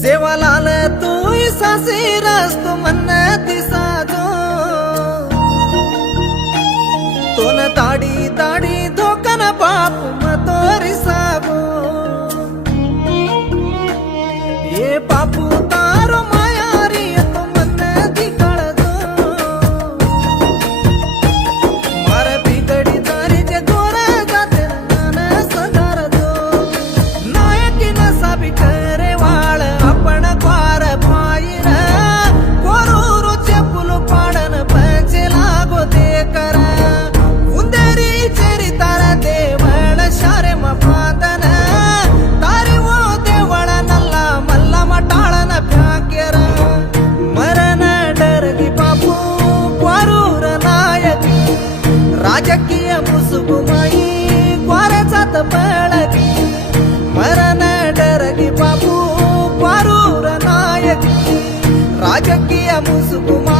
सेवालाल तू सासी रस्तो मन दिसाजो तोन ताडी ताडी धोकन बाप मतोरी साबो ये बापू तारो मायारी तो मन दिखळजो मार बिगडी तारी जे गोर जाते मन सदारजो नायकी नसाबी करे वाळ आपण क्वार पायर कोरूरू चेपुलू पाडन पंचे लागो दे कर उंदेरी चेरी तार देवळ शारे मादन तारी वो देवळ नल्ला मल्ला मटाळन फ्याकेर मरण डरगी बापू क्वारूर नायकी राजकीय मुसुगुमाई क्वारेचात पळगी मरण डरगी बापू क्वारूर नायकी राजकीय मुसुगुमा